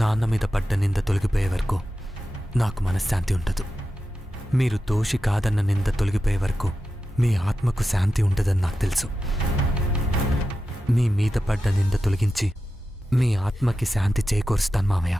నాన్న మీద పడ్డ నింద తొలగిపోయే వరకు నాకు మనశ్శాంతి ఉండదు. మీరు దోషి కాదన్న నింద తొలగిపోయే వరకు మీ ఆత్మకు శాంతి ఉండదని నాకు తెలుసు. మీ మీద పడ్డ నింద తొలగించి మీ ఆత్మకి శాంతి చేకూరుస్తాను మావయ్య.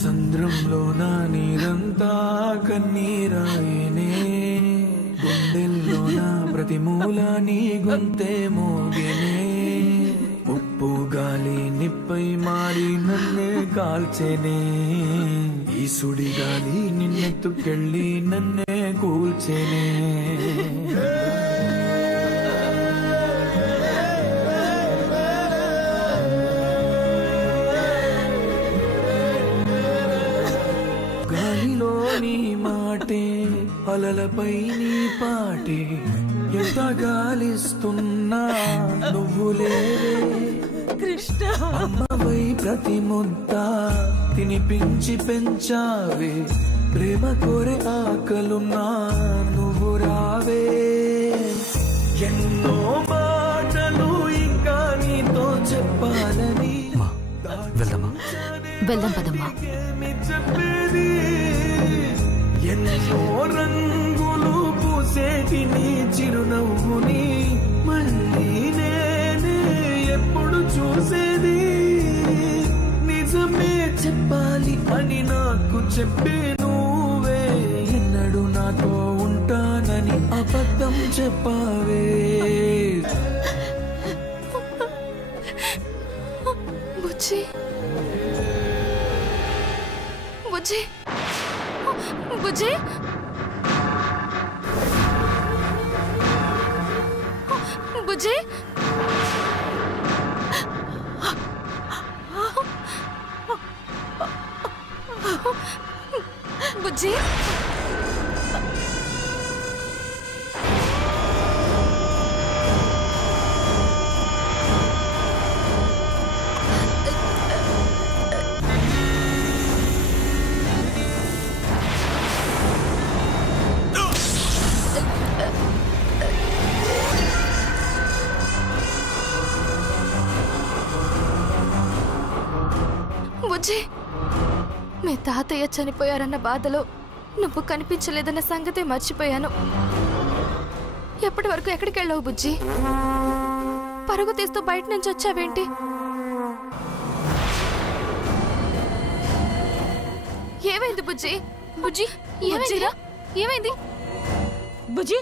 సంద్రంలో నా నీరంతా కన్నీరాయనే, గుండెల్లో నా ప్రతి మూల నీ గొంతే మోగెనే. ఉప్పు గాలి నిప్పై మారి నన్నే కాల్చెనే, ఈ సుడి గాలి నిన్నెత్తుకెళ్ళి నన్నే కూల్చెనే. నీ మాటే అలలపై నీ పాటే, ఎంత గాలిస్తున్నా నువ్వు లేవే కృష్ణ. అమ్మవై ప్రతి ముద్ద తినిపించి పెంచావే, ప్రేమ కోరే ఆకలున్నా నువ్వు రావే. ఎన్నో మాటలు ఇంకా నీతో చెప్పాలని, వెళ్దాం పదమ్మా. చెప్పేది ఎన్నో రంగులు పూసేటి నీ చిరునవ్వుని మళ్ళీ నేనే ఎప్పుడు చూసేది. నిజమే చెప్పాలి అని నాకు చెప్పే నువ్వే, ఎన్నడూ నాతో ఉంటానని అబద్ధం చెప్పావే. బుజ్జి బుజ్జి బుజ్జి బుజ్జి బుజ్జి బుజ్జి, మీ తాతయ్య చనిపోయారన్న బాధలో నువ్వు కనిపించలేదన్న సంగతే మర్చిపోయాను. ఎప్పటి వరకు ఎక్కడికి వెళ్ళావు బుజ్జి? పరుగు తీస్తూ బయట నుంచి వచ్చావేంటి? ఏమైంది బుజ్జి? బుజ్జి ఏమైందిరా? ఏమైంది బుజ్జి?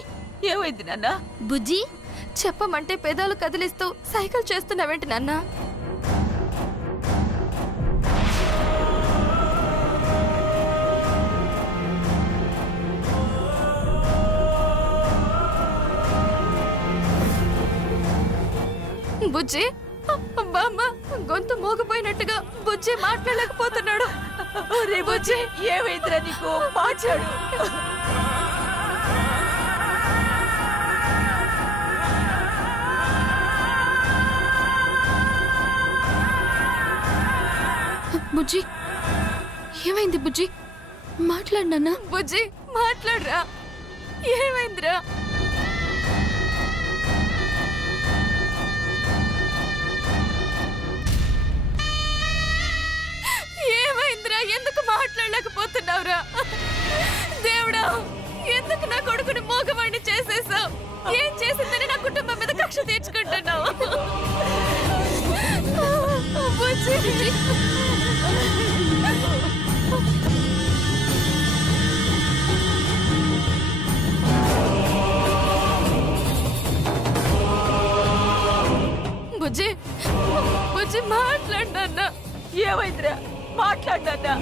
ఏమైంది నాన్న? బుజ్జి చెప్పమంటే పెదాలు కదిలిస్తూ సైకిల్ చేస్తున్నావేంటి నాన్న? బుజ్జి బామ్మ గొంతు మోగిపోయినట్టుగా బుజ్జి మాట్లాడలేకపోతున్నాడు. ఒరే బుజ్జి, ఏమైందిరా నీకు? మాట్లాడు. బుజ్జి ఏమైంది? బుజ్జి మాట్లాడినా? బుజ్జి మాట్లాడరా, ఏమైందిరా? ఏమైందిరా? ఎందుకు మాట్లాడలేకపోతున్నావురా? దేవుడా, ఎందుకు నా కొడుకుని మోగవాణ్ణి చేసేసావు? ఏం చేసిందని నా కుటుంబం మీద కక్ష తీర్చుకుంటున్నావు? బుజ్జి బుజ్జి మాట్లాడు నాన్న. ఏమైందిరా? మాట్లాడన్నా.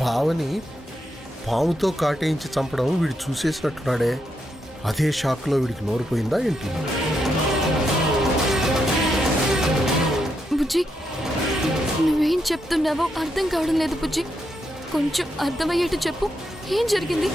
భావని పాముతో కాటేయించి చంపడం వీడు చూసేసినట్టున్నాడే. అదే షాక్లో వీడికి నోరుపోయిందా ఏంటి? బుజ్జి నువ్వేం చెప్తున్నావో అర్థం కావడం లేదు బుజ్జి. కొంచెం అర్థమయ్యేట్టు చెప్పు. ఏం జరిగింది?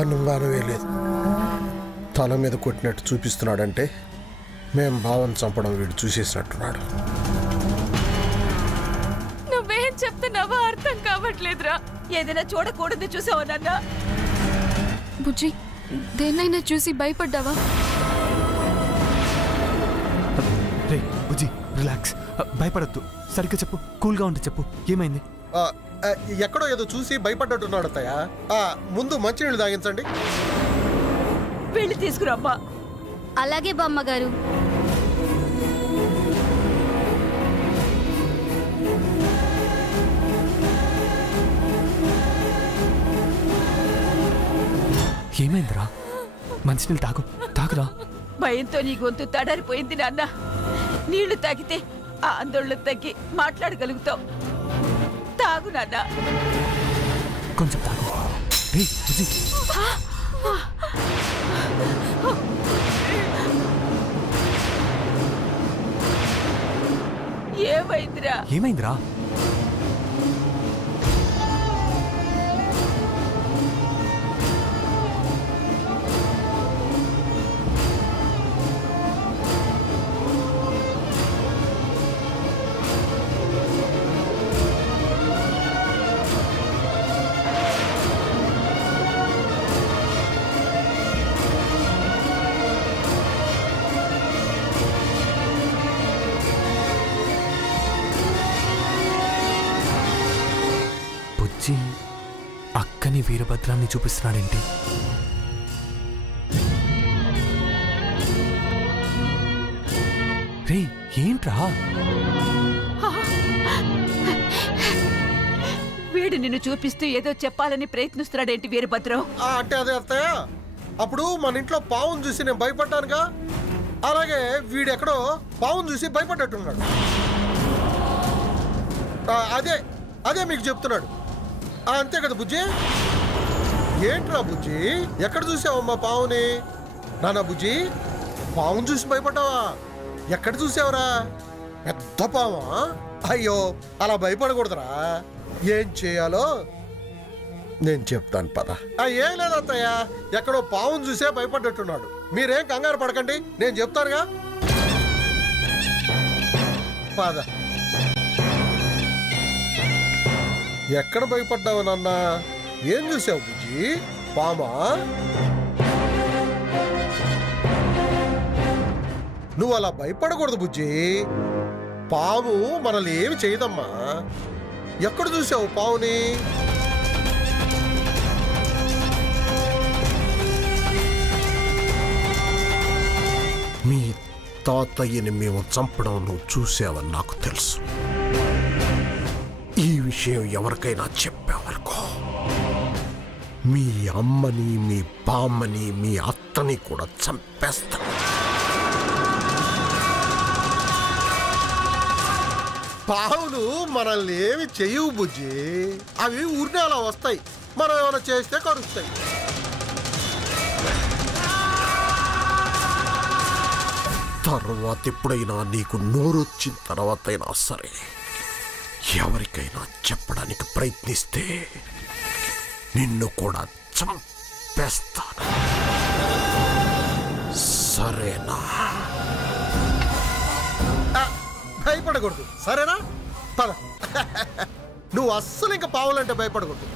అనుమానమే లేదు. తల మీద కొట్టినట్టు చూపిస్తున్నాడంటే మేం భావం చంపడం వీడు చూసేసినట్టున్నాడు. నువ్వేం చెప్తున్నావో అర్థం కావట్లేదురా. ఏదైనా చూడకూడదు చూసావా నాన్న? బుజ్జి దేన్నైనా చూసి భయపడ్డావా? రే బుజ్జి రిలాక్స్, భయపడద్దు. సరిగ్గా చెప్పు, కూల్గా ఉంటే చెప్పు. ఏమైంది? ఎక్కడో ఏదో చూసి భయపడ్డట్టున్నాడు అత్తయ్య. ముందు మంచినీళ్ళు తాగించండి. వెళ్ళి తీసుకురామ్మా. అలాగే బామ్మగారు. ఏమైందిరా? మంచినీళ్ళు తాగురా. భయంతో నీ గొంతు తడారిపోయింది నాన్న. నీళ్లు తాగితే ఆ ఆందోళన తగ్గి మాట్లాడగలుగుతావు. తాగు నాన్న. కొంచెం తాగు. ఏమైందిరా? అక్కని వీరభద్రాన్ని చూపిస్తున్నాడేంటి? రే ఏంట్రా? వీడు నిన్ను చూపిస్తూ ఏదో చెప్పాలని ప్రయత్నిస్తున్నాడేంటి వీరభద్రం? అంటే అదే అత్తయ్య, అప్పుడు మన ఇంట్లో పావును చూసి నేను భయపడ్డానుగా, అలాగే వీడెక్కడో పావును చూసి భయపడ్డట్టున్నాడు. అదే అదే మీకు చెప్తున్నాడు. అంతే కదా బుజ్జి? ఏంట్రా బుజ్జి, ఎక్కడ చూసావమ్మా పావుని? నానా బుజ్జి, పావును చూసి భయపడ్డావా? ఎక్కడ చూసావురా? పెద్ద పావా? అయ్యో అలా భయపడకూడదురా. ఏం చేయాలో నేను చెప్తాను పద. ఏం లేదు అత్తయ్య, ఎక్కడో పావును చూసే భయపడ్డట్టున్నాడు. మీరేం కంగారు పడకండి, నేను చెప్తానుగా. పద. ఎక్కడ భయపడ్డావు నాన్న? ఏం చూసావు బుజ్జి? పామా? నువ్వు అలా భయపడకూడదు బుజ్జి. పాము మనల్ని ఏమి చేయదమ్మా. ఎక్కడ చూసావు పావుని? మీ తాతయ్యని మేము చంపడం నువ్వు చూసావని నాకు తెలుసు. ఈ విషయం ఎవరికైనా చెప్పావనుకో, మీ అమ్మని, మీ బామ్మని, మీ అత్తని కూడా చంపేస్తా. పావులు మనల్ని ఏమి చెయ్యవు బుజ్జి. అవి ఊరినే అలా వస్తాయి, మనం ఏమైనా చేస్తే కరుస్తాయి. తర్వాత ఎప్పుడైనా నీకు నోరొచ్చిన తర్వాత అయినా సరే ఎవరికైనా చెప్పడానికి ప్రయత్నిస్తే నిన్ను కూడా చంపేస్తాను. సరేనా? భయపడకూడదు, సరేనా? పద. నువ్వు అస్సలు ఇంకా పావులంటే భయపడకూడదు.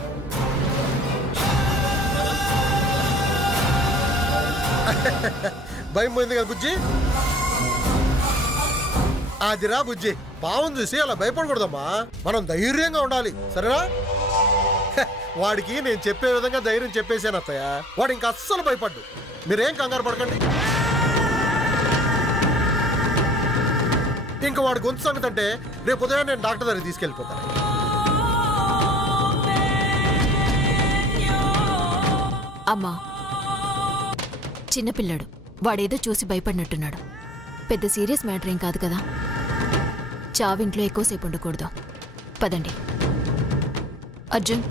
భయం పోయింది కదా బుజ్జి? అదిరా బుజ్జి, పావును చూసి అలా భయపడకూడదమ్మా, మనం ధైర్యంగా ఉండాలి, సరేనా? వాడికి నేను చెప్పే విధంగా ధైర్యం చెప్పేసాను అత్తయ్య, వాడు ఇంకా అస్సలు భయపడ్డు. మీరేం కంగారు పడకండి. ఇంకా వాడు గొంతు సంగతి అంటే రేపు ఉదయం నేను డాక్టర్ దగ్గర తీసుకెళ్ళిపోతాను. అమ్మా, చిన్నపిల్లాడు, వాడేదో చూసి భయపడినట్టున్నాడు. పెద్ద సీరియస్ మ్యాటర్ ఏం కాదు కదా. చావింట్లో ఎక్కువసేపు ఉండకూడదు. పదండి. అర్జున్,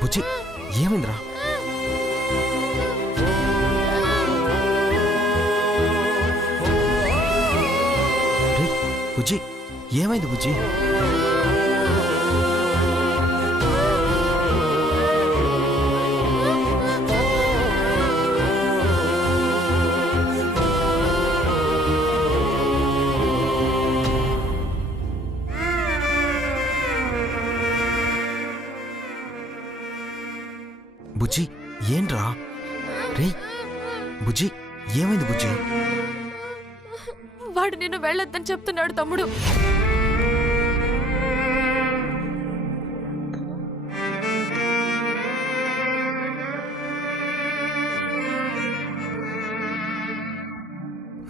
బుజ్జి ఏమైందిరా? బుజ్జి ఏమైంది బుజ్జి? బుజ్జి ఏంట్రా? రే బుజ్జి ఏమైంది బుజ్జి? వాడు నిన్ను వెళ్ళొద్దని చెప్తున్నాడు తమ్ముడు.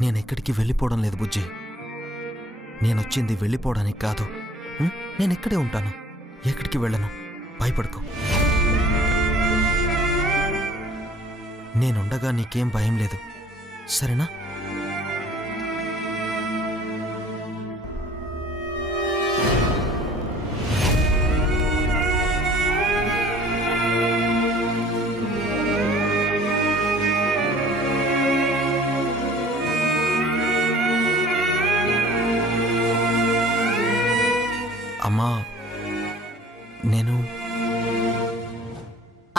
నేనెక్కడికి వెళ్ళిపోవడం లేదు బుజ్జి. నేనొచ్చింది వెళ్ళిపోవడానికి కాదు. నేనెక్కడే ఉంటాను, ఎక్కడికి వెళ్ళను. భయపడుకో. నేనుండగా నీకేం భయం లేదు, సరేనా? అమ్మా, నేను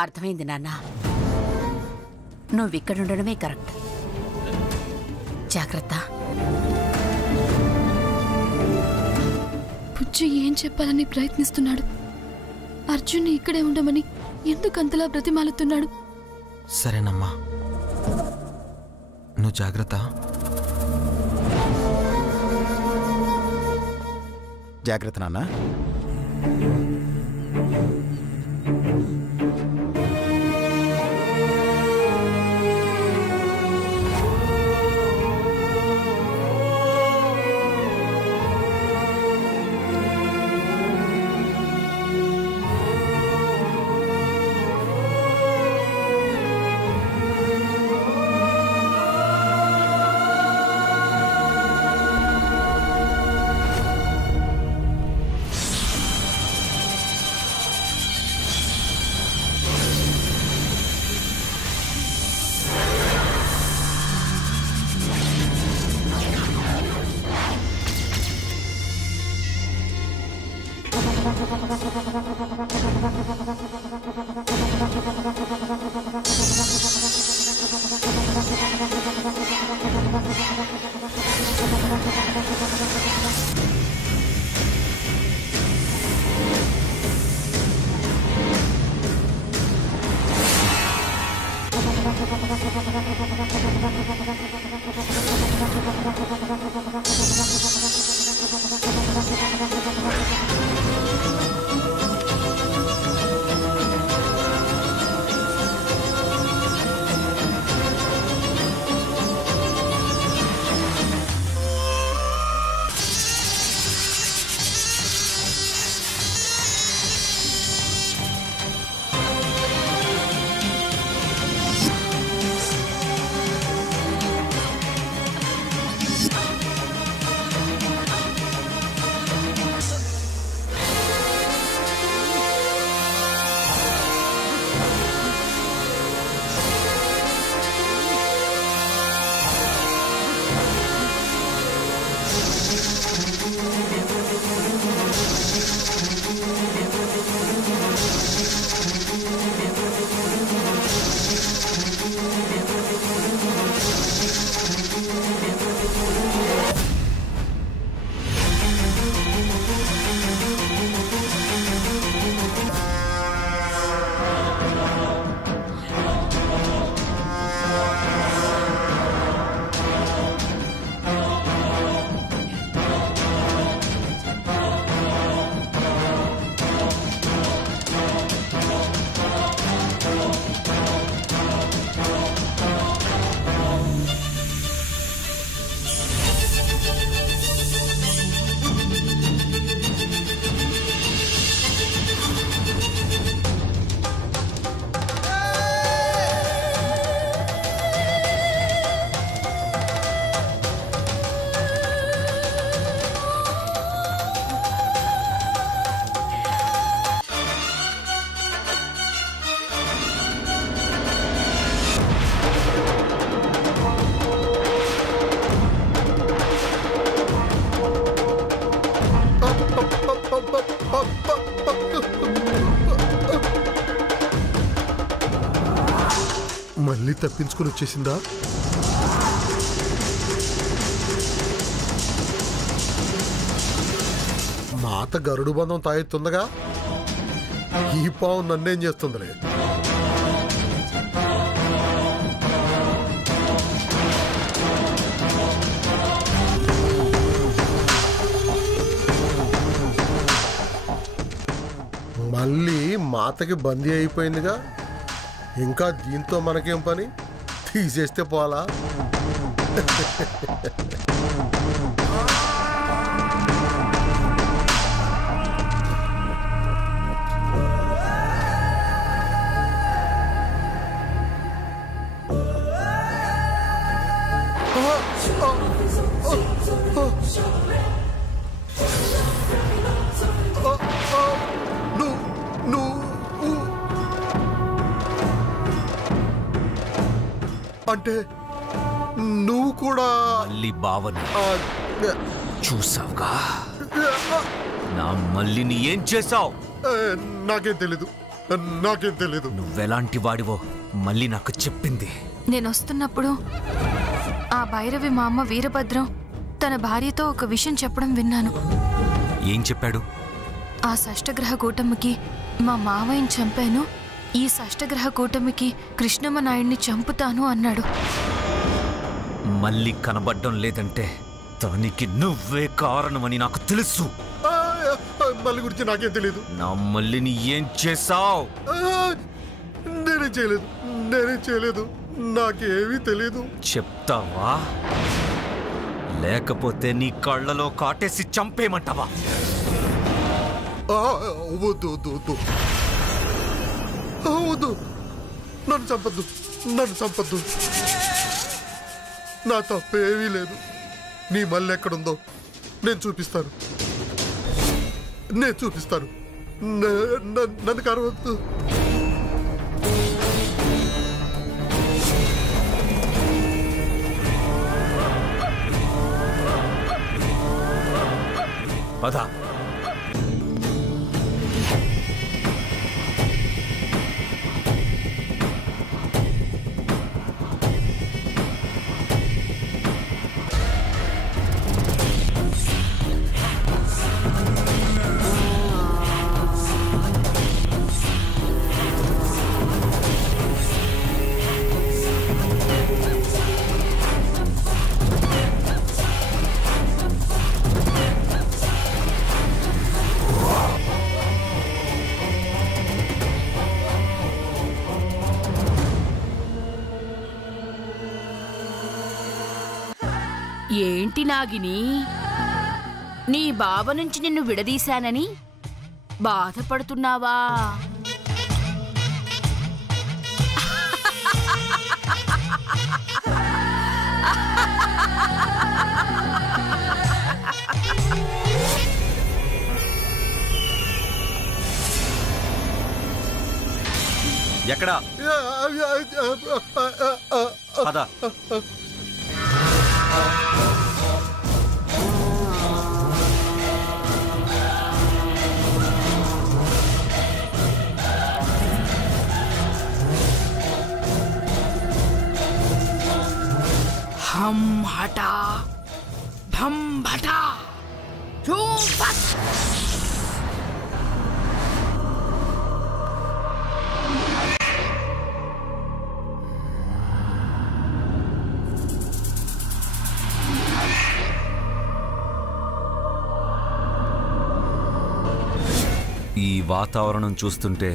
అర్థమైంది నాన్న. నువ్విక్కడుండడమే కరెక్ట్. జాగ్రత్త. బుజ్జి ఏం చెప్పాలని ప్రయత్నిస్తున్నాడు? అర్జున్ ఇక్కడే ఉండమని ఎందుకంతలా బ్రతిమాలుతున్నాడు? సరేనమ్మా, నువ్వు జాగ్రత్త. జాగ్రత్త నాన్న. మళ్ళీ తప్పించుకుని వచ్చేసిందా? మాత గరుడు బంధం తాయెత్తుందగా, ఈ పావు నన్నేం చేస్తుందిలే. మళ్ళీ మాతకి బందీ అయిపోయిందిగా, ఇంకా దీంతో మనకేం పని? తీసేస్తే పోలా. అంటే నువ్వు కూడా మళ్ళీ బావని చూసావుగా? నా మళ్ళీని ఏం చేసావు? నాకేం తెలీదు, నాకేం తెలీదు. నువ్వెలాంటి వాడివో మళ్ళీ నాకు చెప్పింది. నేను వస్తున్నప్పుడు ఆ భైరవి మా అమ్మ వీరభద్రం తన భార్యతో ఒక విషయం చెప్పడం విన్నాను. ఏం చెప్పాడు? ఆ షష్టగ్రహ కూటమికి మా మావయ్యని చంపాను, ఈ షష్టగ్రహ కూటమికి కృష్ణమ్మ నాయుడిని చంపుతాను అన్నాడు. మళ్ళీ కనబడ్డం లేదంటే దానికి నువ్వే కారణమని నాకు తెలుసు. మళ్ళీ గురించి నాకేం తెలీదు. నా మళ్ళీని ఏం చేసావు? నేనేం చేయలేదు, నేనేం చేయలేదు, నాకేమీ తెలీదు. చెప్తావా లేకపోతే నీ కళ్ళలో కాటేసి చంపేయమంటావా? వద్దు వద్దు వద్దు వద్దు, నన్ను చంపద్దు, నన్ను చంపద్దు. నా తప్పేమీ లేదు. నీ మళ్ళీ ఎక్కడుందో నేను చూపిస్తాను, నేను చూపిస్తాను. నన్ను కరవద్దు. పద. ఏంటి నాగిని, నీ బావ నుంచి నిన్ను విడదీశానని బాధపడుతున్నావా? ఎక్కడా? పద. हम हटा भम भटा झूम फट। ఈ వాతావరణం చూస్తుంటే